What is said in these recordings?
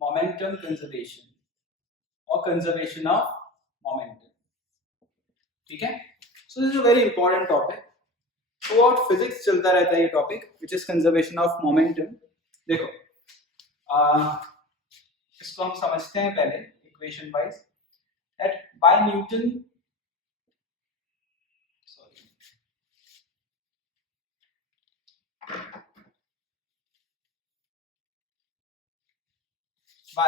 momentum conservation or conservation of momentum. ठीक है, so this is a very important topic. Throughout physics चलता रहता है ये topic, which is conservation of momentum. देखो इसको हम समझते हैं पहले equation wise. That bye Newton by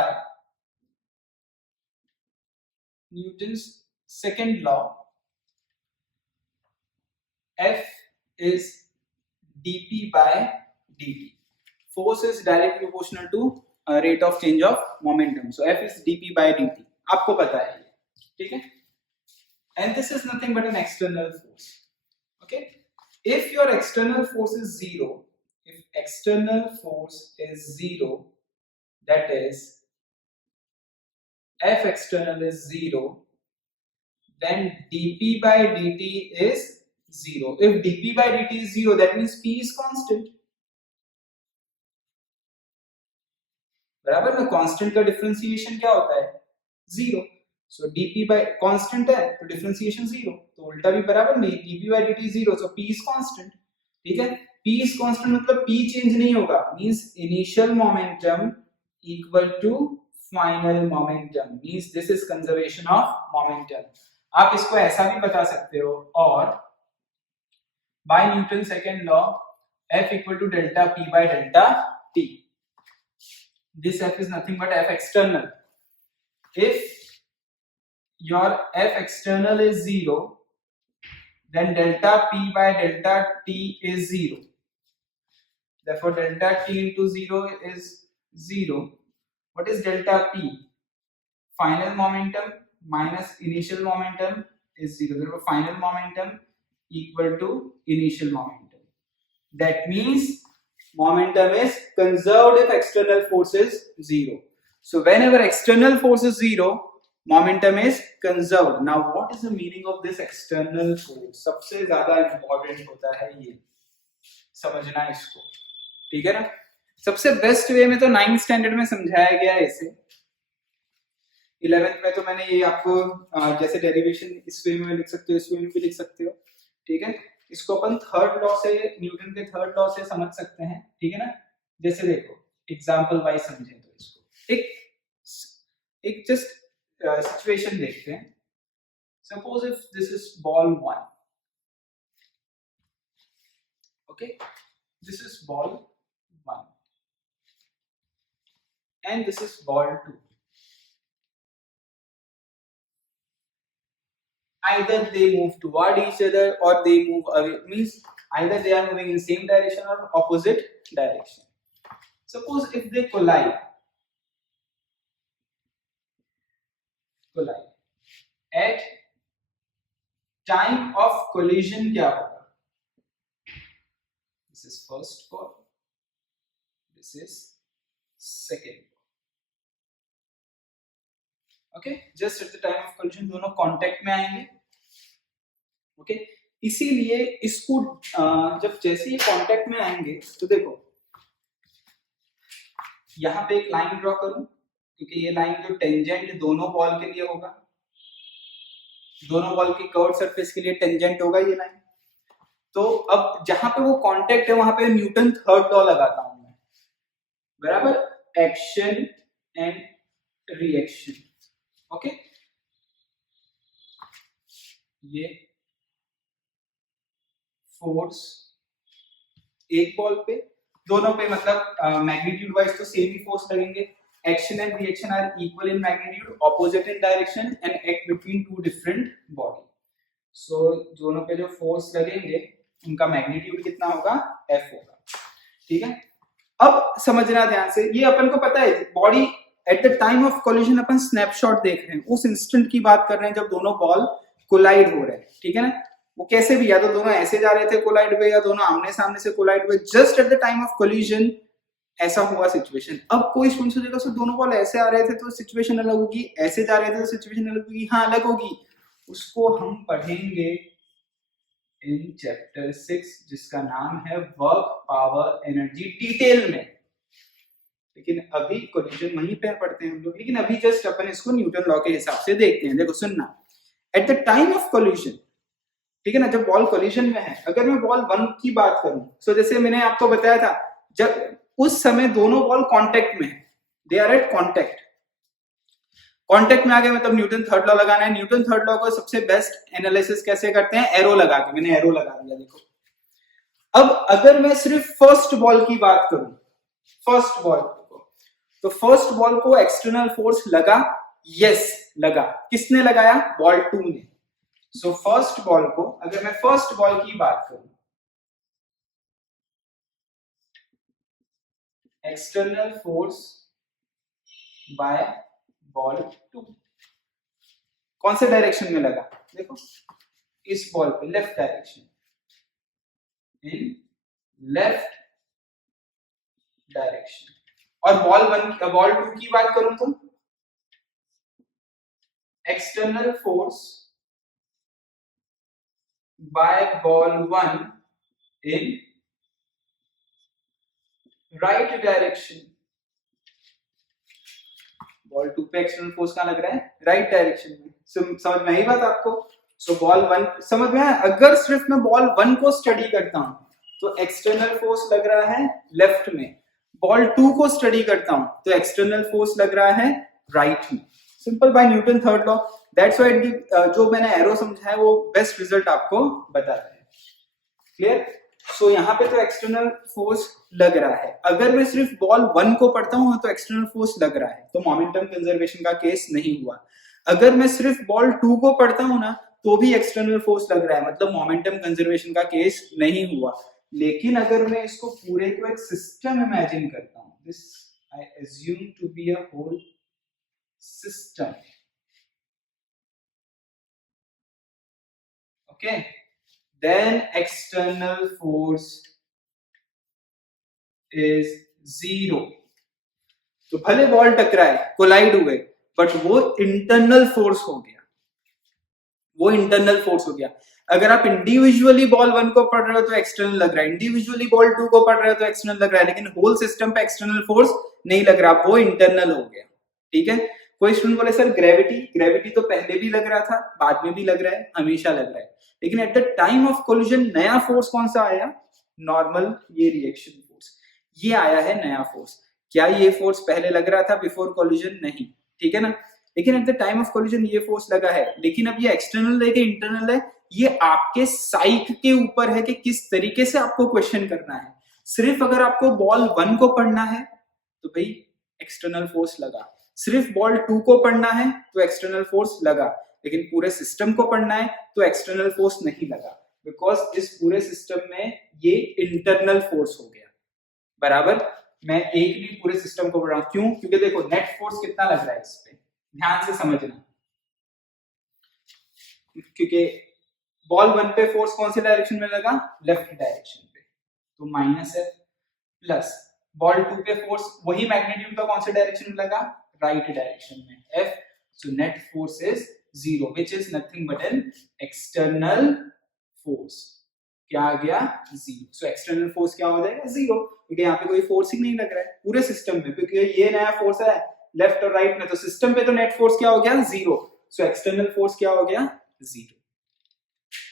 Newton's second law, F is dp by dt. Force is directly proportional to rate of change of momentum. So F is dp by dt. आपको पता है, ठीक है. And this is nothing but an external force. Okay. If your external force is zero, if external force is zero, that is F external is zero, then dp by dt is zero. If dp by dt is zero, that means p is constant. बराबर ना. Constant का differentiation क्या होता है? Zero. So dp by constant है तो differentiation zero, तो उल्टा भी बराबर नहीं. dp by dt zero, so p is constant. ठीक है, p is constant मतलब p चेंज नहीं होगा, means initial momentum equal to final momentum, means this is conservation of momentum. आप इसको ऐसा भी बता सकते हो, और by Newton second law F equal to delta p by delta t. This F is nothing but F external. If your F external is zero, then delta p by delta t is zero. Therefore, delta t into zero is zero. What is delta p? Final momentum minus initial momentum is zero. Therefore, final momentum equal to initial momentum. That means momentum is conserved if external force is zero. So whenever external force is zero, momentum is conserved. Now what is the meaning of this external force? सबसे ज्यादा important होता है ये समझना इसको, ठीक है ना. सबसे बेस्ट वे में तो 9th स्टैंडर्ड में समझाया गया है इसे. 11th में तो मैंने ये आपको जैसे डेरिवेशन इस वे में लिख सकते हो, इस वे में भी लिख सकते हो, ठीक है. इसको अपन थर्ड लॉ से, न्यूटन के थर्ड लॉ से समझ सकते हैं, ठीक है ना. जैसे देखो एग्जांपल वाइज समझे तो इसको एक जस्ट सिचुएशन देखते हैं. Suppose if this is ball 1, okay, this is ball 1 and this is ball 2. Either they move toward each other or they move away, means either they are moving in same direction or opposite direction. Suppose if they collide at time of collision क्या होगा? This is first ball, this is second ball. Okay, just at the time of collision दोनों contact में आएंगे. Okay, इसीलिए इसको जब जैसे ये कांटेक्ट में आएंगे तो देखो यहां पे एक लाइन ड्रॉ करूं, क्योंकि ये लाइन जो टेंजेंट दोनों बॉल के लिए होगा, दोनों बॉल की कर्व सरफेस के लिए टेंजेंट होगा ये लाइन. तो अब जहां पे वो कांटेक्ट है वहां पे न्यूटन थर्ड लॉ लगाता हूं मैं, बराबर. Action and reaction. ओके, ये फोर्स एक बॉल पे, दोनों पे मतलब मैग्नीट्यूड वाइज तो सेम ही फोर्स लगेंगे. Action and reaction are equal in magnitude, opposite in direction and act between two different body. So दोनों पे जो फोर्स लगेंगे उनका मैग्नीट्यूड कितना होगा? F होगा, ठीक है. अब समझना ध्यान से, ये अपन को पता है body at the time of collision upon snapshot देख रहे हैं, उस इंस्टेंट की बात कर रहे हैं जब दोनों बॉल कोलाइड हो रहे हैं, ठीक है ना. वो कैसे भी, या तो दोनों ऐसे जा रहे थे कोलाइड पे, या दोनों आमने सामने से कोलाइड पे, just eight the time of collision ऐसा हुआ सिचुएशन. अब कोई स्टूडेंट सोचेगा सर दोनों बॉल ऐसे आ रहे थे तो सिचुएशन अलग होगी, ऐसे जा रहे थे तो सिचुएशन अलग होगी. हाँ अलग होगी, उसको हम पढ़ेंगे इन चैप्टर 6 जिसका नाम है वर्क पावर एनर्जी, डिटेल में. लेकिन अभी कोलिजन वहीं पे पढ़ते हैं हम लोग, लेकिन अभी जस्ट अपन इसको न्यूटन लॉ के हिसाब से देखते हैं। देखो सुनना, eight the time of collision, ठीक है ना, जब बॉल कोलिजन में है, अगर मैं बॉल 1 की बात करूं, सो जैसे मैंने आपको बताया था, जब उस समय दोनों बॉल कांटेक्ट में है, they are at contact, contact में आ गए मतलब न्यूटन थर्ड लॉ लगाना है। न्यूटन थर्ड लॉ को सबसे बेस्ट एनालिसिस कैसे करते हैं, एरो लगा के, मैंने एरो लगा दिया देखो। अब अगर मैं सिर्फ फर्स्ट बॉल की बात करूं, फर्स्ट बॉल को, तो फर्स्ट बॉल को एक्सटर्नल फोर्स लगा, यस लगा, किसने लगाया, बॉल 2 ने। सो फर्स्ट बॉल को, अगर मैं फर्स्ट बॉल की बात करूं, एक्सटर्नल फोर्स बाय बॉल 2 कौन से डायरेक्शन में लगा, देखो इस बॉल पे, left direction, in left direction. और बॉल 2 की बात करूं तो external force by ball 1 in right direction. Ball 2 पे एक्सटर्नल फोर्स कहां लग रहा है, राइट डायरेक्शन में। समझ में आई बात आपको। सो बॉल 1 समझ में आया। अगर सिर्फ मैं बॉल 1 को स्टडी करता हूं तो एक्सटर्नल फोर्स लग रहा है लेफ्ट में, बॉल 2 को स्टडी करता हूं तो एक्सटर्नल फोर्स लग रहा है राइट में। Simple, by Newton third law. That's why जो मैंने एरो समझा है वो बेस्ट रिजल्ट आपको बताता है। क्लियर। सो यहाँ पे तो एक्सटर्नल फोर्स लग रहा है। अगर मैं सिर्फ बॉल 1 को पढ़ता हूँ तो एक्सटर्नल फोर्स लग रहा है, तो मोमेंटम कंजर्वेशन का केस नहीं हुआ। अगर मैं सिर्फ बॉल 2 को पढ़ता हूँ ना तो भी एक्सटर्नल फोर्स लग रहा है, मतलब मोमेंटम कंजर्वेशन का केस नहीं हुआ। लेकिन अगर मैं इसको पूरे को एक सिस्टम इमेजिन करता हूँ, this I assume to be a whole system, okay, then external force is 0। तो भले बॉल टकराए, कोलाइड हुए, बट वो इंटरनल फोर्स हो गया, वो इंटरनल फोर्स हो गया। अगर आप इंडिविजुअली बॉल 1 को पढ़ रहे हो तो एक्सटर्नल लग रहा है, इंडिविजुअली बॉल 2 को पढ़ रहे हो तो एक्सटर्नल लग रहा है, लेकिन होल सिस्टम पे एक्सटर्नल फोर्स नहीं लग रहा, वो इंटरनल हो गया। ठीक है। कोई स्टूडेंट बोले सर ग्रेविटी तो पहले भी लग रहा था, बाद में भी लग रहा है, हमेशा लग रहा है, लेकिन eight the time of collision नया फोर्स कौन सा आया, नॉर्मल ये रिएक्शन फोर्स, ये आया है नया फोर्स। क्या ये फोर्स पहले लग रहा था बिफोर कोलिजन? नहीं। ठीक है ना। लेकिन eight the time of collision ये फोर्स लगा है, लेकिन अब ये एक्सटर्नल है कि इंटरनल है, ये आपके साइक के ऊपर है कि किस तरीके से आपको क्वेश्चन करना है। सिर्फ अगर आपको बॉल 1 को पढ़ना है तो भाई एक्सटर्नल फोर्स लगा, सिर्फ बॉल 2 को पढ़ना है तो एक्सटर्नल फोर्स लगा, लेकिन पूरे सिस्टम को पढ़ना है तो एक्सटर्नल फोर्स नहीं लगा, बिकॉज इस पूरे सिस्टम में ये इंटरनल फोर्स हो गया। बराबर। मैं एक भी पूरे सिस्टम को पढ़ रहा हूं, क्यों? क्योंकि देखो नेट फोर्स कितना लग रहा है इस पे, ध्यान से समझना। क्योंकि बॉल 1 पे फोर्स कौन से डायरेक्शन में लगा, लेफ्ट डायरेक्शन पे, तो माइनस है, प्लस बॉल 2 पे फोर्स वही मैग्नीट्यूड का कौन से डायरेक्शन में लगा, राइट डायरेक्शन में, F। So net force is 0 which is nothing but an external force. क्या आ गया, 0। सो एक्सटर्नल फोर्स क्या हो जाएगा, 0, क्योंकि यहाँ पे कोई फोर्स ही नहीं लग रहा है पूरे सिस्टम में, क्योंकि ये नया फोर्स है लेफ्ट और राइट में, तो सिस्टम पे तो नेट फोर्स क्या हो गया, 0। सो एक्सटर्नल फोर्स क्या हो गया, 0।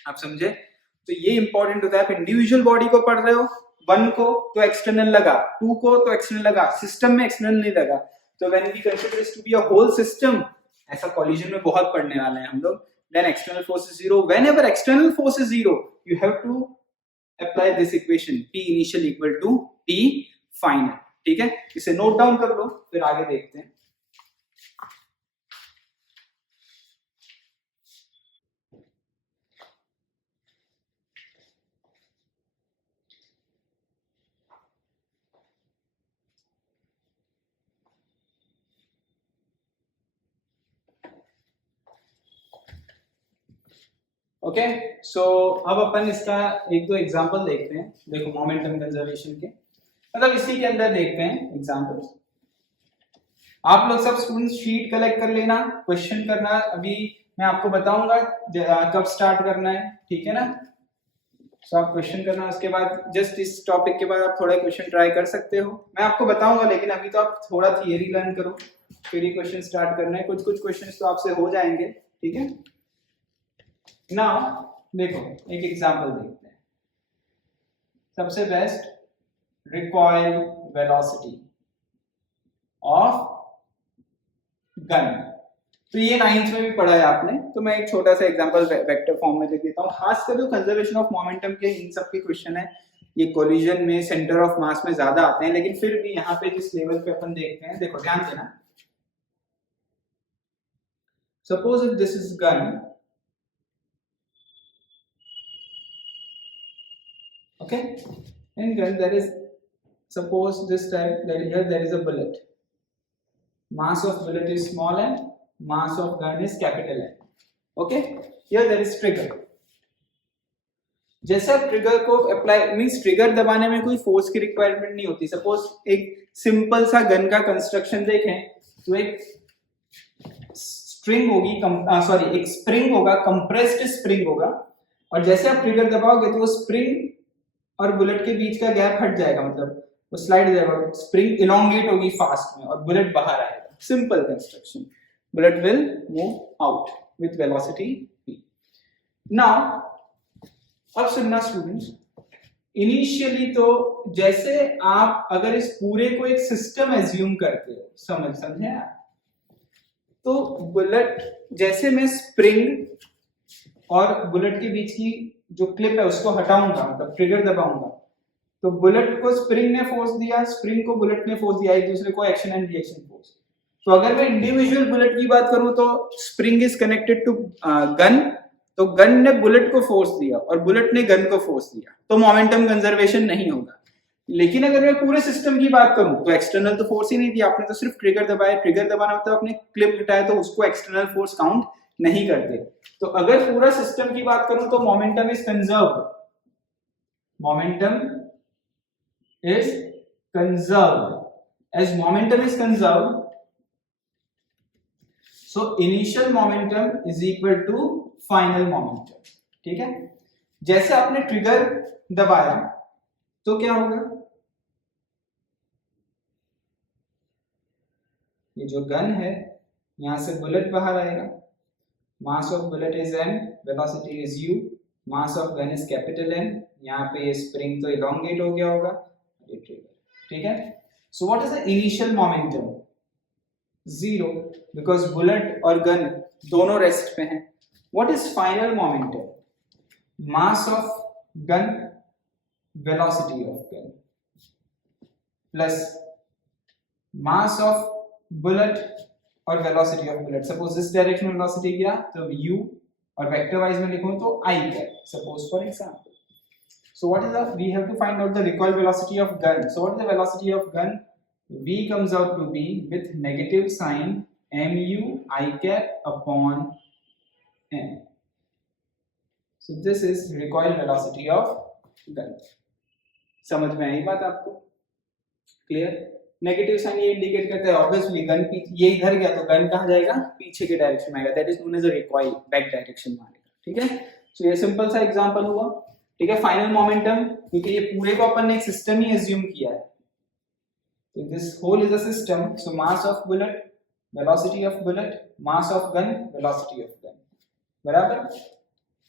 आप समझे? तो ये इंपॉर्टेंट होता है। आप इंडिविजुअल बॉडी को पढ़ रहे हो, 1 को तो एक्सटर्नल लगा, 2 को तो एक्सटर्नल लगा, सिस्टम में एक्सटर्नल नहीं लगा। तो when we consider this to be a whole system, ऐसा कॉलिजन में बहुत पढ़ने वाले हैं हम लोग, then external force is 0। whenever external force is 0 you have to apply this equation, P initial equal to P final। ठीक है, इसे नोट डाउन कर लो, फिर आगे देखते हैं। ओके, सो अब अपन इसका एक दो एग्जांपल देखते हैं। देखो मोमेंटम कंजर्वेशन के, मतलब इसी के अंदर देखते हैं एग्जांपल्स। आप लोग सब स्टूडेंट्स शीट कलेक्ट कर लेना, क्वेश्चन करना, अभी मैं आपको बताऊंगा कब स्टार्ट करना है। ठीक है ना। सो आप क्वेश्चन करना, उसके बाद जस्ट इस टॉपिक के बाद आप थोड़ा क्वेश्चन ट्राई कर सकते हो, मैं आपको बताऊंगा, लेकिन अभी तो आप थोड़ा थियरी लर्न करो, फिर ही क्वेश्चन स्टार्ट करना है। कुछ कुछ क्वेश्चन तो आपसे हो जाएंगे, ठीक है। नाउ देखो एक एग्जांपल देखते हैं। सबसे best recoil velocity of gun, तो ये 9th में भी पढ़ा है आपने, तो मैं एक छोटा सा एग्जांपल वेक्टर फॉर्म में लिख देता हूँ। खासकर जो कंजर्वेशन ऑफ मोमेंटम के इन सब के क्वेश्चन है, ये कोलिजन में सेंटर ऑफ मास में ज्यादा आते हैं, लेकिन फिर भी यहाँ पे जिस लेवल पे अपन देखते हैं, देखो ध्यान देना। Suppose if this is gun, okay, in gun there is, suppose this time that here there is a bullet, mass of bullet is small m, mass of gun is capital M, okay, here there is trigger। जैसे आप trigger को apply, means trigger दबाने में कोई force की requirement नहीं होती। Suppose एक सिंपल सा गन का कंस्ट्रक्शन देखें, तो एक स्ट्रिंग होगी, सॉरी एक स्प्रिंग होगा, कंप्रेस्ड स्प्रिंग होगा, और जैसे आप ट्रिगर दबाओगे तो वो स्प्रिंग और बुलेट के बीच का गैप हट जाएगा, मतलब वो स्लाइड हो जाएगा, स्प्रिंग इलोंगेट होगी फास्ट में और बुलेट बाहर आएगा। Simple construction, bullet will move out with velocity v। Now अब सुनना स्टूडेंट्स, इनिशियली तो जैसे आप अगर इस पूरे को एक सिस्टम एज्यूम करते हो, समझे आप, तो बुलेट, जैसे मैं स्प्रिंग और बुलेट के बीच की जो क्लिप है उसको हटाऊंगा, मतलब ट्रिगर दबाऊंगा, तो बुलेट को स्प्रिंग ने फोर्स दिया, स्प्रिंग को बुलेट ने फोर्स दिया, एक दूसरे को एक्शन एंड रिएक्शन फोर्स। तो अगर मैं इंडिविजुअल बुलेट की बात करूं तो spring is connected to gun, तो गन ने बुलेट को फोर्स दिया और बुलेट ने गन को फोर्स दिया, तो मोमेंटम कंजर्वेशन नहीं होगा। लेकिन अगर मैं पूरे सिस्टम की बात करूं तो एक्सटर्नल तो फोर्स ही नहीं दिया, आपने तो सिर्फ ट्रिगर दबाया, ट्रिगर दबाना मतलब आपने क्लिप हटाया, तो उसको एक्सटर्नल फोर्स काउंट नहीं करते। तो अगर पूरा सिस्टम की बात करूं तो momentum is conserved, momentum is conserved, as momentum is conserved, so initial momentum is equal to final momentum, ठीक है। जैसे आपने ट्रिगर दबाया तो क्या होगा, ये जो गन है यहां से बुलेट बाहर आएगा, मास of bullet is m, velocity is u, mass of gun is capital M, यहाँ पे ये स्प्रिंग तो इलोंगेट हो गया होगा, ये ट्रिगर, ठीक है। So what is the initial momentum? 0, because bullet और गन दोनों रेस्ट पे हैं। What is final momentum? Mass of gun, velocity of gun, plus mass of bullet और velocity of bullet. Suppose this direction में velocity गया तो u, और vector wise में लिखूं तो I cap, suppose for example. So what is the, we have to find out the recoil velocity of gun. So what is the velocity of gun? V comes out to be with negative sign mu I cap upon m. So this is recoil velocity of gun. समझ में आई बात आपको? Clear? Negative sign ये indicate करता है obviously gun ये इधर गया तो गन कहाँ जाएगा? पीछे के डायरेक्शन में आएगा, that is known as a recoil, back direction में आएगा, ठीक है। सो ये सिंपल सा एग्जांपल हुआ, ठीक है। फाइनल मोमेंटम, क्योंकि ये पूरे को अपन ने एक सिस्टम ही एज्यूम किया है, तो this whole is a system. So mass of bullet, velocity of bullet, mass of gun, velocity of gun, बराबर,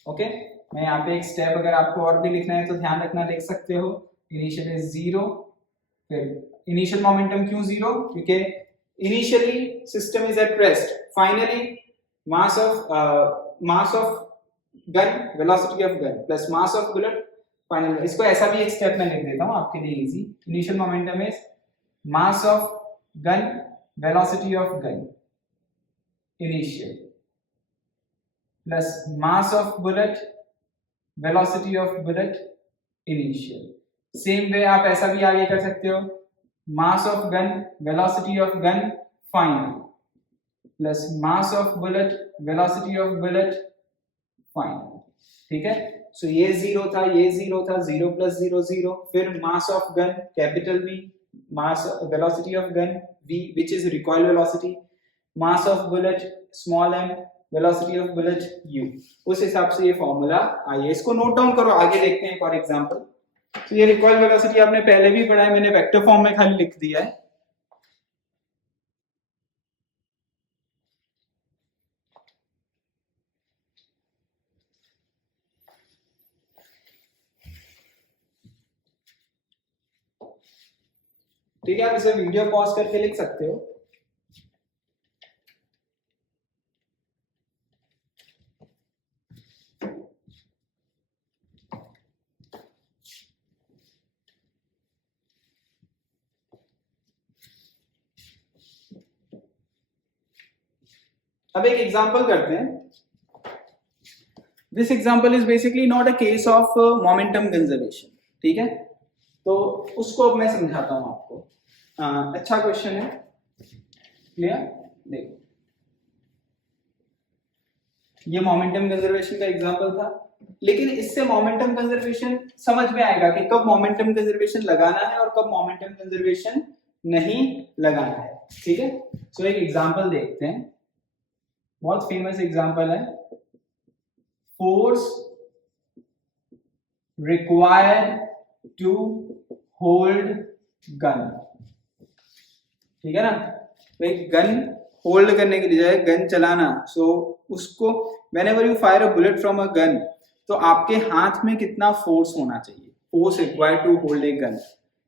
ओके। मैं यहाँ पे एक स्टेप अगर आपको और भी लिखना है तो ध्यान रखना, लिख सकते हो इनिशियल इज 0, फिर इनिशियल मोमेंटम क्यों 0? क्योंकि initially system is at rest, finally mass of gun, velocity of gun plus mass of bullet, final. इसको ऐसा भी एक स्टेप में लिख देता हूं आपके लिए easy. Initial momentum is mass of gun, velocity of gun initial, plus mass of bullet, velocity of bullet initial. Same way आप ऐसा भी आगे कर सकते हो, मास of gun, velocity of gun final, plus mass of bullet, velocity of bullet final, ठीक है। सो ये 0 था, ये 0 था, 0 प्लस 0 0, फिर मास of gun capital V, mass velocity of gun V, which is recoil velocity, mass of bullet small m, velocity of bullet u, उस हिसाब से ये फॉर्मूला आई है। इसको नोट डाउन करो, आगे देखते हैं एक और एग्जांपल। तो ये रिकॉइल वेलोसिटी आपने पहले भी पढ़ा है, मैंने वेक्टर फॉर्म में खाली लिख दिया है। ठीक है, आप इसे वीडियो पॉज करके लिख सकते हो। अब एक एग्जांपल करते हैं। This example is basically not a case of momentum conservation, ठीक है, तो उसको अब मैं समझाता हूं आपको। अच्छा क्वेश्चन है, क्लियर? देखो, ये मोमेंटम कंजर्वेशन का एग्जांपल था, लेकिन इससे मोमेंटम कंजर्वेशन समझ में आएगा कि कब मोमेंटम कंजर्वेशन लगाना है और कब मोमेंटम कंजर्वेशन नहीं लगाना है, ठीक है। सो एक एग्जांपल देखते हैं, बहुत फेमस एग्जांपल है। Force required to hold gun, ठीक है ना। तो एक गन होल्ड करने के लिए, गन चलाना, सो उसको whenever you fire a bullet from a gun, तो आपके हाथ में कितना फोर्स होना चाहिए, force required to hold a gun,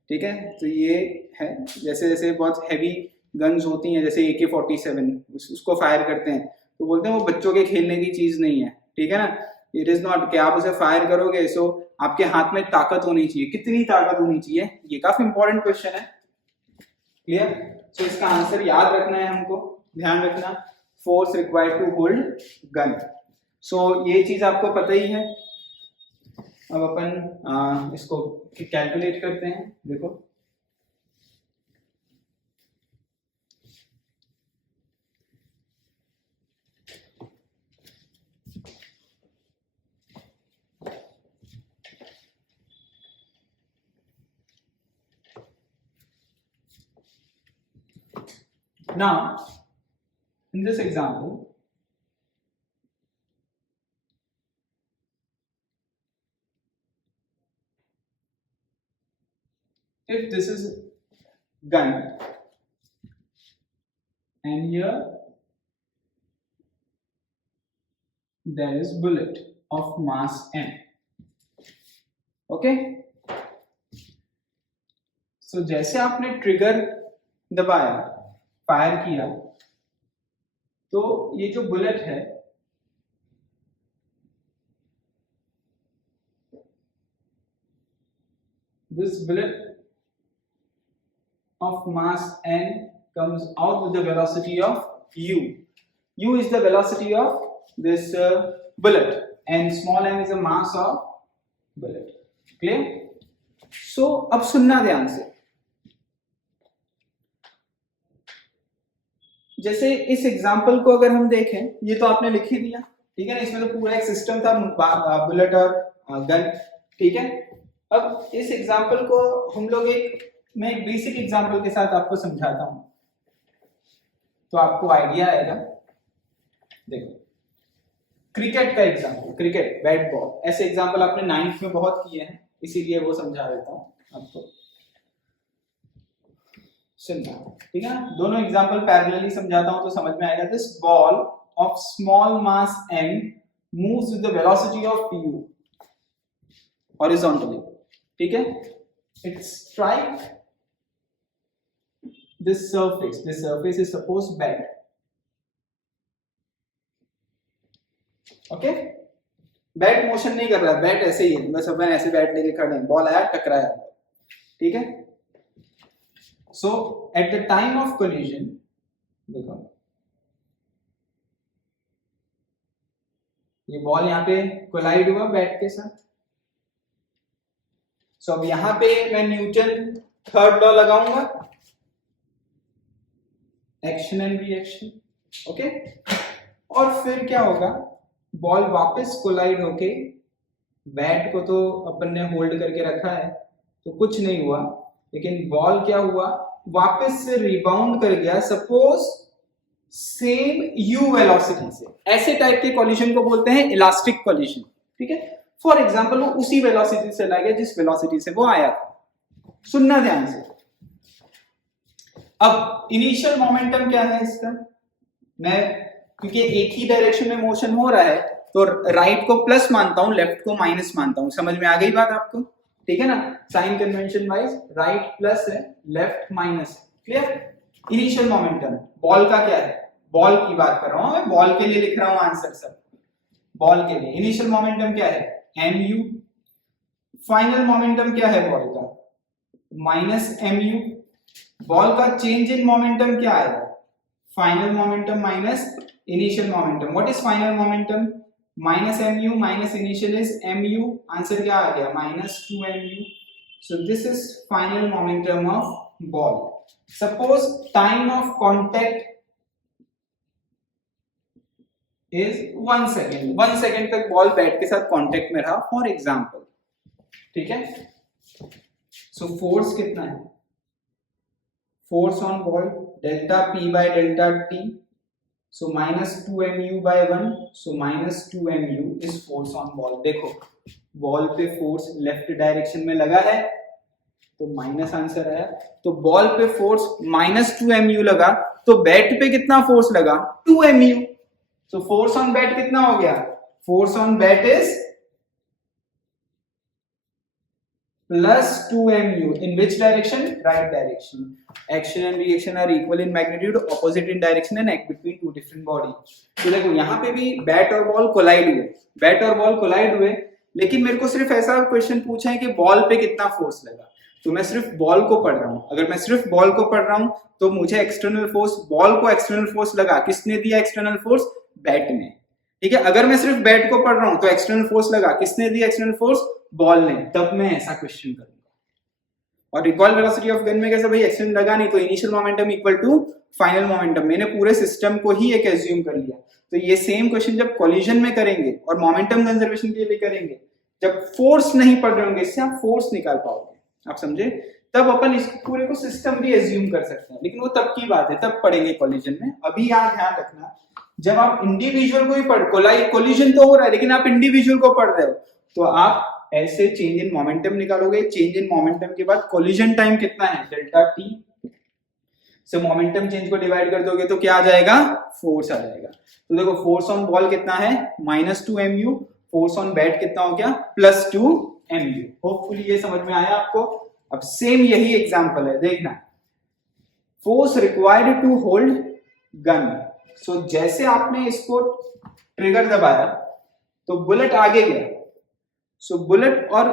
ठीक है। तो ये है, जैसे जैसे बहुत हैवी गन्स होती हैं, जैसे AK-47, उसको फायर करते हैं तो बोलते हैं वो बच्चों के खेलने की चीज नहीं है, ठीक है ना। इट इज नॉट कि आप उसे फायर करोगे सो आपके हाथ में ताकत होनी चाहिए, कितनी ताकत होनी चाहिए, ये काफी इंपॉर्टेंट क्वेश्चन है, क्लियर। सो इसका आंसर याद रखना है हमको, ध्यान रखना, force required to hold gun. So ये चीज आपको पता ही है। अब अपन इसको कैलकुलेट करते हैं। देखो, now in this example, if this is gun and here there is bullet of mass m, okay, so जैसे आपने ट्रिगर दबाया, फायर किया, तो ये जो बुलेट है this bullet of mass n comes out with the velocity of u. U is the velocity of this bullet and small m is the mass of bullet, clear? So अब सुनना ध्यान से, जैसे इस एग्जाम्पल को अगर हम देखें, ये तो आपने लिख ही दिया, ठीक है ना, इसमें तो पूरा एक सिस्टम था, बुलेट और गन, ठीक है। अब इस एग्जाम्पल को हम लोग मैं एक बेसिक एग्जाम्पल के साथ आपको समझाता हूं तो आपको आइडिया आएगा। देखो, क्रिकेट का एग्जाम्पल, क्रिकेट, बैट बॉल, ऐसे एग्जाम्पल आपने 9th में बहुत किए हैं, इसीलिए वो समझा देता हूं आपको, सुनना, ठीक है। दोनों एग्जाम्पल पैरेलली समझाता हूं तो समझ में आएगा। This ball of small mass m moves with the velocity of u horizontally, ठीक है। It strike this surface is supposed bend, okay. Bat motion नहीं कर रहा, बैट ऐसे ही है, बस अपन ऐसे बैट लेके खड़े हैं, बॉल आया टकराया, ठीक है। So at the time of collision, देखो ये बॉल यहाँ पे कोलाइड हुआ बैट के साथ। सो अब यहाँ पे मैं न्यूटन थर्ड लॉ लगाऊंगा, एक्शन एंड रिएक्शन, ओके। और फिर क्या होगा, बॉल वापस कोलाइड होके, बैट को तो अपन ने होल्ड करके रखा है तो कुछ नहीं हुआ, लेकिन बॉल क्या हुआ, वापस से रिबाउंड कर गया। सपोज सेम u वेलोसिटी से। ऐसे टाइप के कॉलिजन को बोलते हैं इलास्टिक कॉलिजन, ठीक है। फॉर एग्जांपल वो उसी वेलोसिटी से चला गया जिस वेलोसिटी से वो आया था। सुनना ध्यान से। अब इनिशियल मोमेंटम क्या है इसका, मैं क्योंकि एक ही डायरेक्शन में मोशन हो रहा है तो राइट को प्लस मानता हूं, लेफ्ट को माइनस मानता हूं। समझ में आ गई बात आपको, ठीक है ना। Sign convention wise right plus है, लेफ्ट माइनस है, क्लियर। इनिशियल मोमेंटम बॉल का क्या है, बॉल की बात कर रहा हूं मैं, बॉल के लिए लिख रहा हूं आंसर सब। बॉल के लिए इनिशियल मोमेंटम क्या है, mu। फाइनल मोमेंटम क्या है बॉल का, माइनस mu। बॉल का चेंज इन मोमेंटम क्या आएगा, final momentum minus initial momentum. What is final momentum, minus mu minus initial is mu। Answer क्या आ गया, minus 2mu। So this is final momentum of ball. Suppose time of contact is 1 second. 1 second तक ball bat के साथ contact में रहा for example, ठीक है। सो फोर्स कितना है, force on ball delta p by delta t, so minus 2mu by 1, so minus 2mu is force on ball. देखो बॉल पे फोर्स लेफ्ट डायरेक्शन में लगा है तो माइनस आंसर आया। तो बॉल पे फोर्स माइनस 2mu लगा तो बैट पे कितना फोर्स लगा, 2mu। So force on bat कितना हो गया, force on bat is plus 2mu in which direction, right direction. Action and reaction are equal in magnitude, opposite in direction and act between two different bodies. तो देखो यहाँ पे भी bat और ball collide हुए, बैट और ball collide हुए, लेकिन मेरे को सिर्फ ऐसा क्वेश्चन पूछा है कि बॉल पे कितना फोर्स लगा। तो मैं सिर्फ बॉल को पढ़ रहा हूँ। अगर मैं सिर्फ बॉल को पढ़ रहा हूँ तो मुझे एक्सटर्नल फोर्स, बॉल को एक्सटर्नल फोर्स लगा, किसने दिया एक्सटर्नल फोर्स, बैट ने, ठीक है। अगर मैं सिर्फ बैट को पढ़ रहा हूं तो एक्सटर्नल फोर्स लगा, किसने दिया एक्सटर्नल फोर्स, बॉल ने। तब मैं ऐसा क्वेश्चन करूंगा। और रिकॉल वेलोसिटी ऑफ गन में कैसा भाई, एक्सटर्नल लगा नहीं तो initial momentum equal to final momentum. मैंने पूरे सिस्टम को ही एक एज्यूम कर लिया। तो ये सेम क्वेश्चन जब कोलिजन में करेंगे और मोमेंटम कंजर्वेशन के लिए करेंगे, जब फोर्स नहीं पढ़ रहे होंगे, इससे आप फोर्स निकाल पाओगे, आप समझे। तब अपन इस पूरे को सिस्टम भी एज्यूम कर सकते हैं, लेकिन वो तब की बात है, तब पढ़ेंगे कोलिजन में। अभी यहाँ ध्यान रखना, जब आप इंडिविजुअल को ही पढ़, कोलिजन तो हो रहा है लेकिन आप इंडिविजुअल को पढ़ रहे हो, तो आप ऐसे चेंज इन मोमेंटम निकालोगे। चेंज इन मोमेंटम के बाद कोलिजन टाइम कितना है, डेल्टा t से मोमेंटम चेंज को डिवाइड कर दोगे तो क्या आ जाएगा, फोर्स आ जाएगा। तो देखो फोर्स ऑन बॉल कितना है, minus 2mu, force on bat कितना हो गया, प्लस 2mu। होपफुली ये समझ में आया आपको। अब सेम यही एग्जांपल है, देखना। Force required to hold gun. So जैसे आपने इसको ट्रिगर दबाया तो बुलेट आगे गया। सो बुलेट और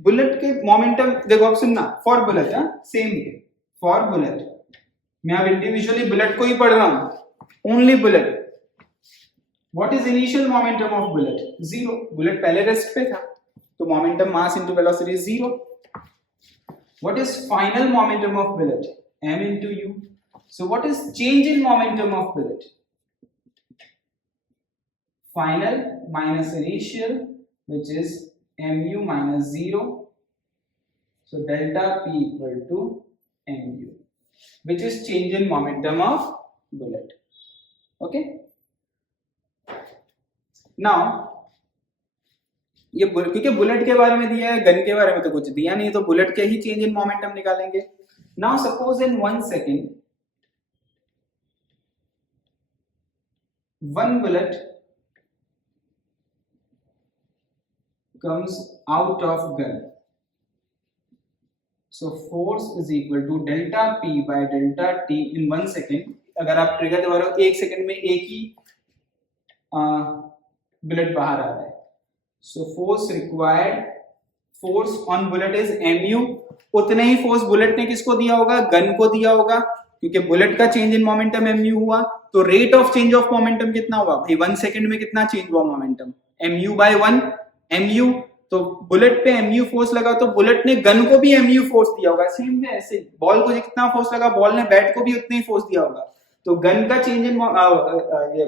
बुलेट के मोमेंटम देखो, अब सुनना, फॉर बुलेट, सेम है फॉर बुलेट। मैं अब इंडिविजुअली बुलेट को ही पढ़ रहा हूं, only bullet. What is initial momentum of bullet, 0। Bullet पहले रेस्ट पे था तो momentum mass into velocity 0। What is final momentum of bullet, m into u। So what is change in momentum of bullet? Final minus initial, which is mu minus 0. So delta p equal to mu, which is change in momentum of bullet. Okay. Now ये क्योंकि bullet के बारे में दिया है, gun के बारे में तो कुछ दिया नहीं, तो बुलेट के ही चेंज इन मोमेंटम निकालेंगे। Now suppose in 1 second one bullet comes out of gun. So force is equal to delta p by delta t in 1 second. अगर आप ट्रिगर दबा रहे हो 1 सेकंड में एक ही बुलेट बाहर आ रहा है। So force required, force on bullet is mu। उतने ही फोर्स बुलेट ने किसको दिया होगा, गन को दिया होगा, क्योंकि बुलेट का चेंज इन मोमेंटम mu हुआ। तो rate of change of momentum कितना हुआ भाई, 1 सेकंड में कितना चेंज हुआ मोमेंटम, mu by 1 mu। तो बुलेट पे mu फोर्स लगा तो बुलेट ने गन को भी mu फोर्स दिया होगा। सेम वे ऐसे बॉल को जितना फोर्स लगा, बॉल ने बैट को भी उतना ही फोर्स दिया होगा। तो गन का चेंज इन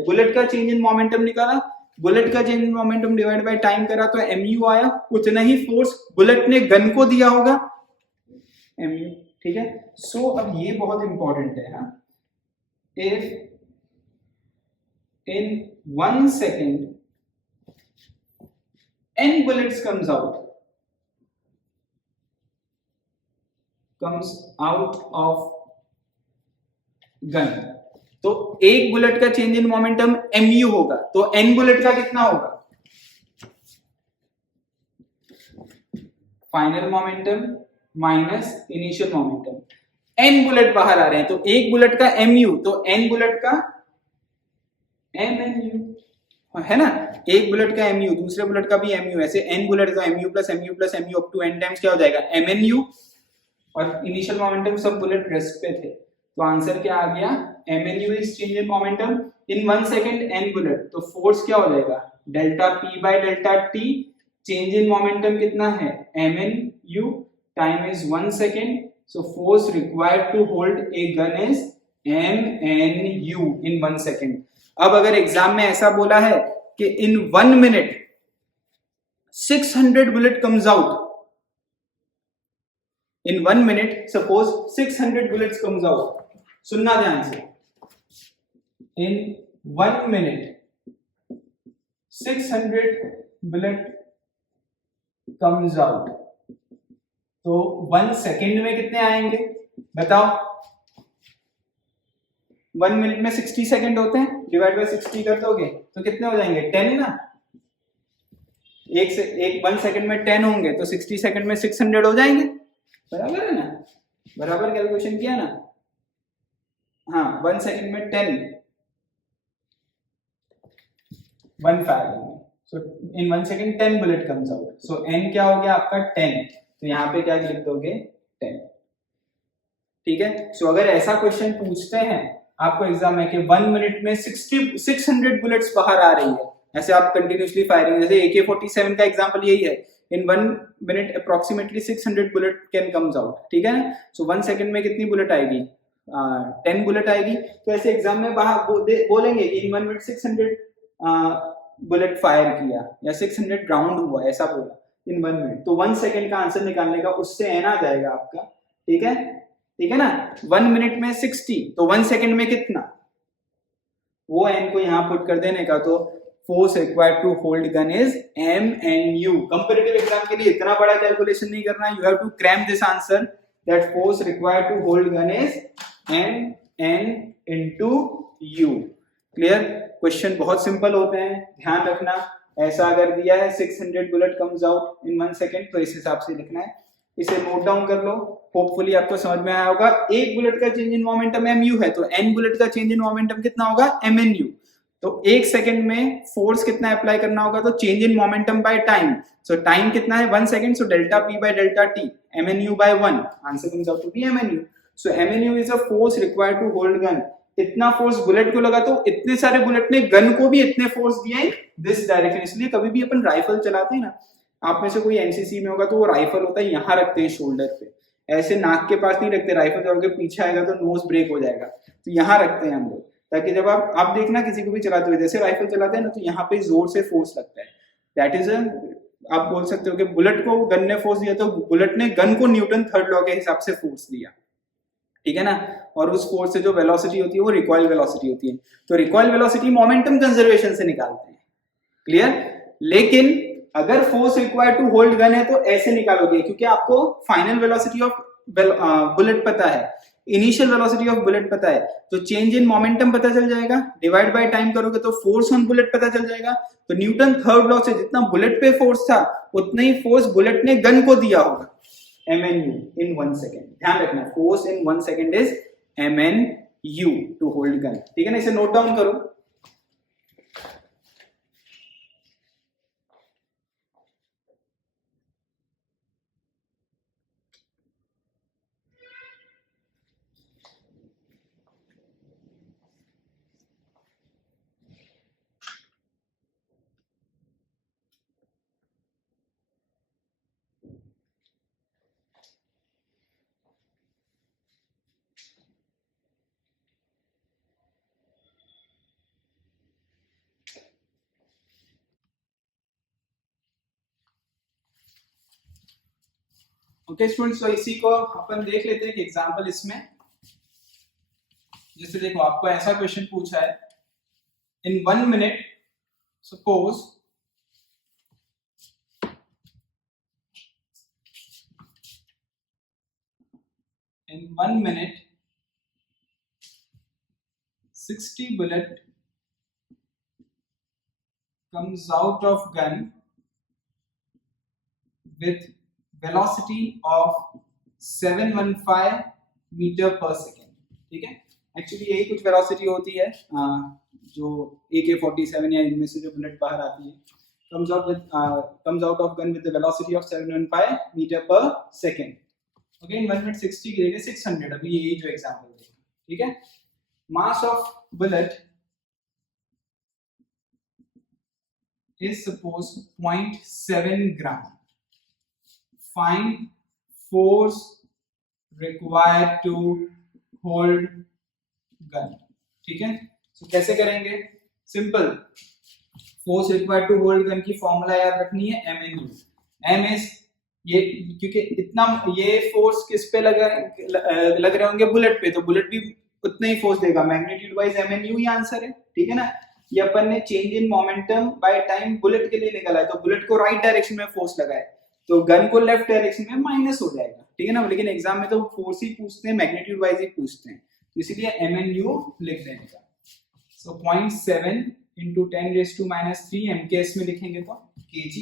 बुलेट का चेंज इन मोमेंटम निकाला, बुलेट का change in momentum divide by time करा तो mu आया। उतना ही फोर्स बुलेट ने गन को दिया होगा, mu, ठीक है। सो अब ये बहुत इंपॉर्टेंट है, हाँ। If in 1 second n bullets comes out of gun, तो एक बुलेट का चेंज इन मोमेंटम mu होगा, तो n बुलेट का कितना होगा? Final momentum minus initial momentum, n bullet बाहर आ रहे हैं तो एक बुलेट का mu, तो n बुलेट का mnu है ना, एक बुलेट का mu दूसरे बुलेट का भी mu, ऐसे n बुलेट का mu plus mu plus mu up to n times क्या हो जाएगा? mnu, और इनिशियल मोमेंटम सब बुलेट रेस्ट पे थे, तो आंसर क्या आ गया? mnu is change in momentum in 1 second n bullet, तो फोर्स क्या हो जाएगा? Delta p by delta t, change in momentum कितना है? mnu, time is 1 second, so force required to hold a gun is mnu in 1 second. अब अगर exam में ऐसा बोला है कि इन 1 minute 600 bullet comes out, in 1 minute suppose 600 bullets comes out, सुनना ध्यान से, in 1 minute 600 bullet comes out, तो 1 सेकेंड में कितने आएंगे बताओ? 1 मिनट में 60 सेकेंड होते हैं, डिवाइड बाय 60 कर दोगे तो कितने हो जाएंगे? 10 ना, एक 1 सेकेंड में 10 होंगे तो 60 सेकेंड में 600 हो जाएंगे, बराबर है ना? बराबर कैलकुलेशन किया ना? हाँ, 1 सेकेंड में 10 1 फायर में, सो इन 1 सेकेंड 10 बुलेट कम्स आउट, सो n क्या हो गया आपका? 10, तो यहाँ पे क्या लिख दोगे? 10, ठीक है। सो अगर ऐसा क्वेश्चन पूछते हैं आपको एग्जाम में कि 1 मिनट में 600 बुलेट्स बाहर आ रही है, ऐसे आप कंटिन्यूसली फायरिंग, जैसे AK-47 का एग्जांपल यही है, इन 1 minute approximately 600 bullet can comes out, ठीक है ना? सो 1 सेकंड में कितनी बुलेट आएगी? 10 बुलेट आएगी, तो ऐसे एग्जाम में बोलेंगे कि इन 1 मिनट 600 बुलेट फायर किया या 600 राउंड हुआ, ऐसा बोला इन 1 मिनट, तो 1 सेकंड का आंसर निकालने का उससे n आ जाएगा आपका, ठीक है, ठीक है ना? 1 मिनट में 60, तो 1 सेकंड में कितना, वो n को यहाँ पुट कर देने का, तो force required to hold gun is mnu। Comparative exam के लिए इतना बड़ा कैलकुलेशन नहीं करना, you have to cram this answer that force required to hold gun is mn into u। Clear? Question बहुत सिंपल होते हैं, ध्यान रखना। ऐसा अगर दिया है 600 bullet comes out in 1 second, तो इस हिसाब से लिखना है, इसे नोट डाउन कर लो, होपफुली आपको समझ में आया होगा। एक बुलेट का चेंज इन मोमेंटम mu है, तो n बुलेट का चेंज इन मोमेंटम कितना होगा? mnu। तो 1 सेकंड में फोर्स कितना अप्लाई करना होगा? तो change in momentum by time, so time कितना है? 1 second, so delta p by delta t, mnu by 1, answer comes out to be mnu। So mnu is a force required to hold gun. इतना force bullet को लगा, तो इतने सारे bullet ने gun को भी इतने फोर्स दिए दिस डायरेक्शन। इसलिए कभी भी अपन राइफल चलाते हैं ना, आप में से कोई एनसीसी में होगा तो वो राइफल होता है यहाँ रखते हैं शोल्डर पे, ऐसे नाक के पास नहीं रखते, राइफल चलाओगे पीछे आएगा तो नोज ब्रेक हो जाएगा, तो यहाँ रखते हैं हम लोग, ताकि जब आप देखना किसी को भी चलाते हुए, जैसे राइफल चलाते हैं ना, तो यहाँ पे जोर से फोर्स लगता है, दैट इज आप बोल सकते हो कि बुलेट को गन ने फोर्स दिया, तो बुलेट ने गन को न्यूटन थर्ड लॉ के हिसाब से फोर्स दिया, ठीक है ना? और उस फोर्स से जो वेलोसिटी होती है वो रिकॉइल वेलोसिटी होती है, तो रिकॉइल वेलोसिटी मोमेंटम कंजर्वेशन से निकालते हैं, क्लियर? लेकिन अगर force required to hold gun है तो ऐसे निकालोगे, क्योंकि आपको फाइनल वेलोसिटी ऑफ बुलेट पता है, इनिशियल वेलोसिटी ऑफ बुलेट पता है, तो चेंज इन मोमेंटम पता चल जाएगा, डिवाइड बाय टाइम करोगे तो फोर्स ऑन बुलेट पता चल जाएगा, तो न्यूटन थर्ड लॉ से जितना बुलेट पे फोर्स था उतना ही फोर्स बुलेट ने गन को दिया होगा, mnu in 1 second। ध्यान रखना, force in 1 second is mnu to hold gun, ठीक है ना? इसे नोट डाउन करो। ओके स्टूडेंट्स, तो इसी को अपन देख लेते हैं कि एग्जांपल इसमें, जैसे देखो आपको ऐसा क्वेश्चन पूछा है, in 1 minute, suppose in 1 minute 60 bullet comes out of gun with velocity of 715 metre पर सेकेंड. ठीक है, एक्चुअली यही कुछ वेलोसिटी होती है जो AK-47 या इनमें से जो बुलेट बाहर आती है. comes out of gun with the velocity of 715 metre पर सेकेंड. ओके, इन 1 मिनट 60 की जगह 600. अभी यही जो एग्जांपल है. ठीक है, मास of bullet is suppose 0.7 gram. Find force required to hold gun. ठीक है, so कैसे करेंगे? Simple, force required to hold gun की फॉर्मूला याद रखनी है MNU. M is ये, क्योंकि इतना ये फोर्स किस पे लग रहे होंगे? बुलेट पे, तो बुलेट भी उतना ही फोर्स देगा. मैग्नीट्यूड वाइज MNU ही आंसर है. ठीक है ना, ये अपन ने change in momentum by time bullet के लिए निकाला है. तो बुलेट को राइट डायरेक्शन में फोर्स लगा है, तो गन को लेफ्ट डायरेक्शन में माइनस हो जाएगा. ठीक है ना, लेकिन एग्जाम में तो फोर्स ही पूछते हैं, मैग्नीट्यूड वाइज ही पूछते हैं, तो इसलिए MNU लिख देने का. सो 0.7 into 10⁻³ MKS में लिखेंगे तो kg.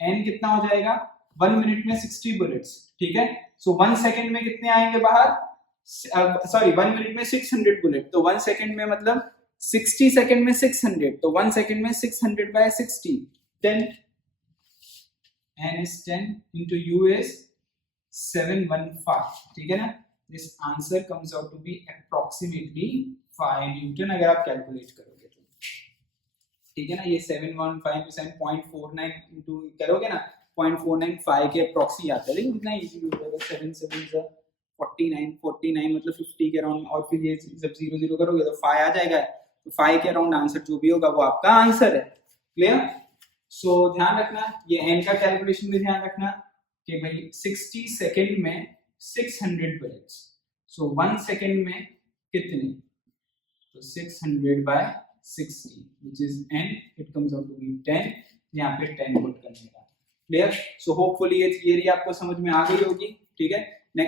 n कितना हो जाएगा? 1 मिनट में 60 बुलेट्स. ठीक है, सो 1 सेकंड में कितने आएंगे बाहर? सॉरी, 1 मिनट में 600 बुलेट, तो 1 सेकंड में मतलब 60 सेकंड में 600, तो 1 सेकंड में 600 by 60, 10. n is 10 into u is 715. ठीक है ना, this answer comes out to be approximately 5 Newton अगर आप कैलकुलेट करोगे तो. ठीक है ना, ये 715% 0.49 into करोगे ना 0.495 के अप्रॉक्सी आता है. लेकिन इतना इजी हो जाएगा. 7 7 49 मतलब 50 के अराउंड, और फिर ये जब 0 0 करोगे तो 5 आ जाएगा. तो 5 के अराउंड आंसर जो भी होगा वो आपका आंसर है. क्लियर? सो ध्यान रखना, ये n का कैलकुलेशन में ध्यान रखना कि भाई 60 सेकंड में 600 बुलेट्स, सो 1 सेकंड में कितने? तो 600 by 60 which is n, it comes out to be 10. यहाँ पे 10 पुट करने का. क्लियर? सो होपफुली ये थियरी आपको समझ में आ गई होगी. ठीक है,